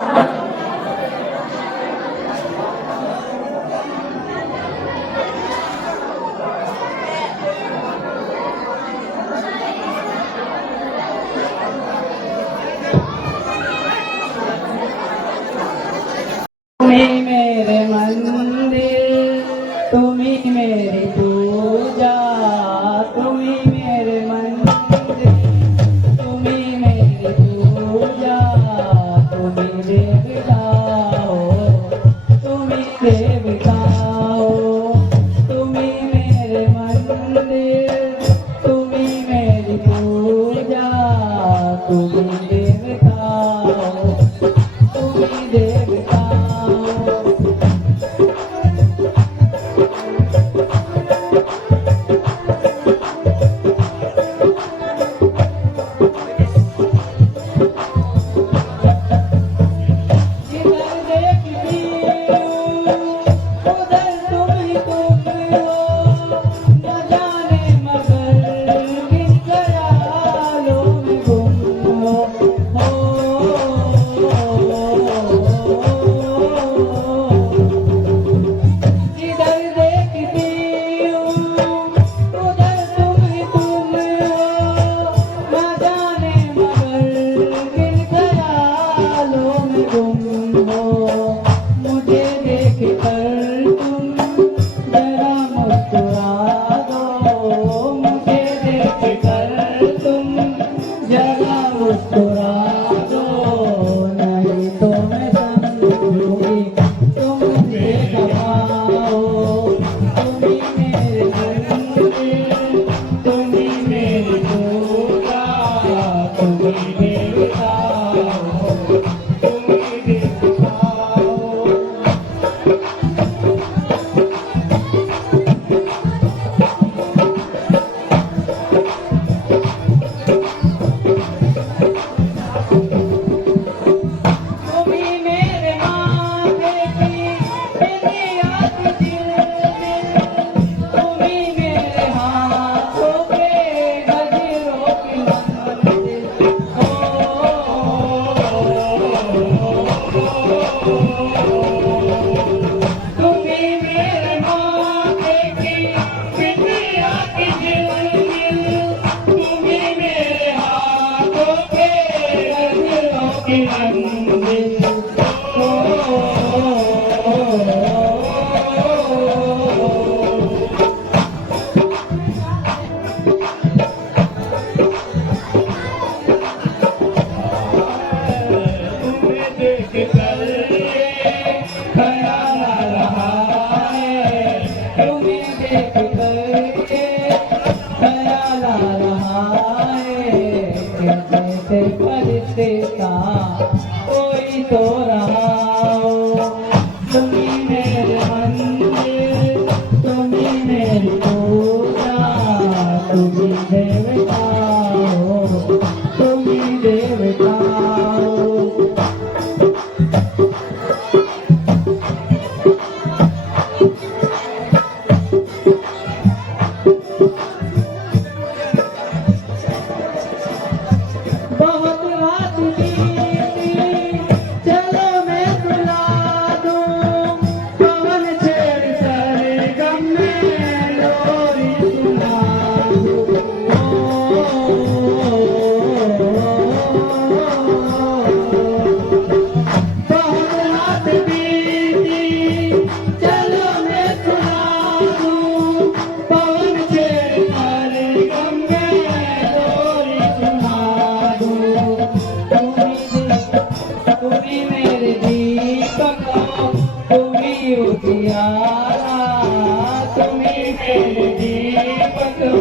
तुम्ही मेरे मंदिर, तुम्ही मेरी पूजा, तुम्ही मेरे मंदिर, तुम्ही मेरी पूजा, तुम्ही देवता हो, तुम्ही देवता हो, तुम्ही मेरे मंदिर, तुम्ही मेरी पूजा, तुम्ही देवता हो, तुम्ही देवता कोई तो रहा हो, तुम्ही मेरे मंदिर, तुम्ही मेरी पूजा, तुम्ही देवता हो, तुम्ही देवता हो। बहुत रात बीती, चलो मैं सुला दूं, पवन छेड़ सरगम में लोरी सुना दूं। बहुत रात बीती, चलो मैं सुना दूं, पवन छेड़ सरगम में लोरी सुना दूं। तुम्ही मेरे दीपक हो, तुम्ही उजियारा, तुम्ही मेरे दीपक हो,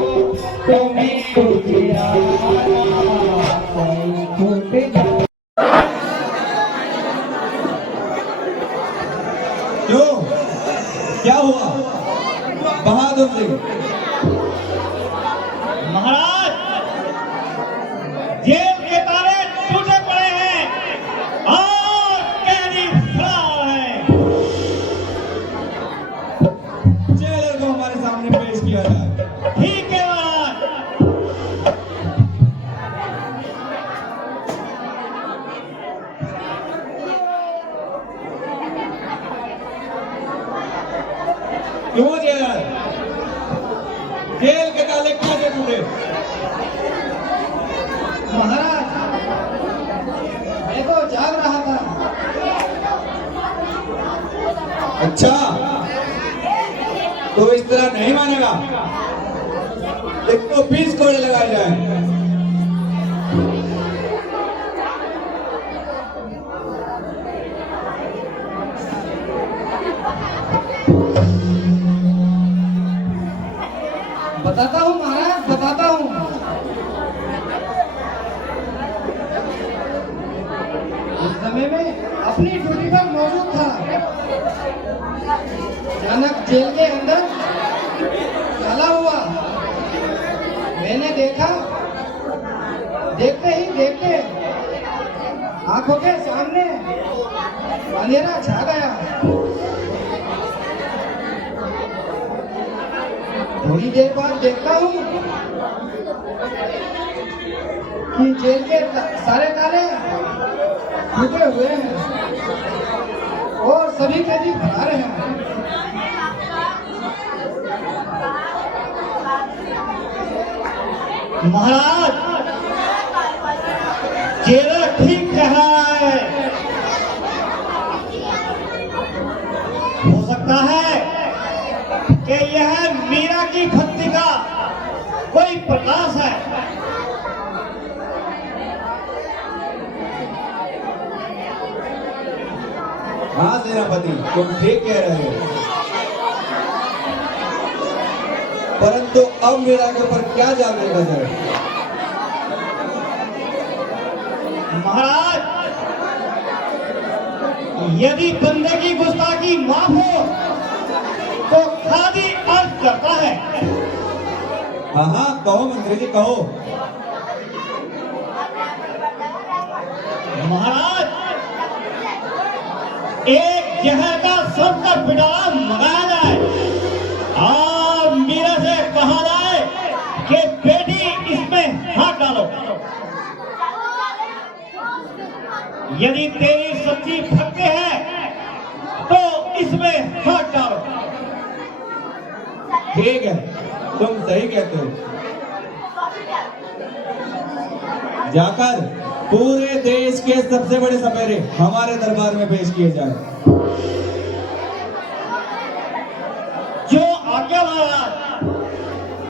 तुम्ही उजियारा, कोई छूट जाए। क्यों, क्या हुआ बहादुर जी? महाराज, जेल के ताले टूटे पड़े हैं और कैदी फरार है। जेलर को हमारे सामने पेश किया जाए। ठीक है महाराज। क्यों जेलर? जेल के ताले कैसे टूटे? महाराज, मैं तो जाग रहा था। अच्छा, तो इस तरह नहीं मानेगा। इसको 20 कोड़े लगाए जाए। बताता हूँ महाराज, बताता हूँ। उस समय में अपनी ड्यूटी पर मौजूद था। अचानक जेल के अंदर ताला हुआ। मैंने देखा, देखते ही देखते आंखों के सामने अंधेरा छा गया। थोड़ी देर बाद देखता हूँ कि जेल के सारे ताले टूटे हुए हैं और सभी कैदी फरार हैं। महाराज, जेलर ठीक कह रहा है। हो सकता है कि यह मीरा की भक्ति का कोई प्रकाश है। हाँ सेनापति, तुम ठीक कह रहे हो। परंतु अब मीरा के ऊपर क्या जाल देखा जाए? महाराज, यदि बंदे की गुस्ताखी माफ हो तो खादी अर्ज करता है। हाँ हाँ, कहो मंत्री जी, कहो। महाराज, एक जहर का सबका पिटारा मंगाया जाए और मीरा से कहा जाए कि बेटी इसमें हाथ डालो। यदि तेरी सच्ची भक्ति है तो इसमें हाथ डालो। ठीक है, तुम सही कहते हो। जाकर पूरे देश के सबसे बड़े सपेरे हमारे दरबार में पेश किए जाए।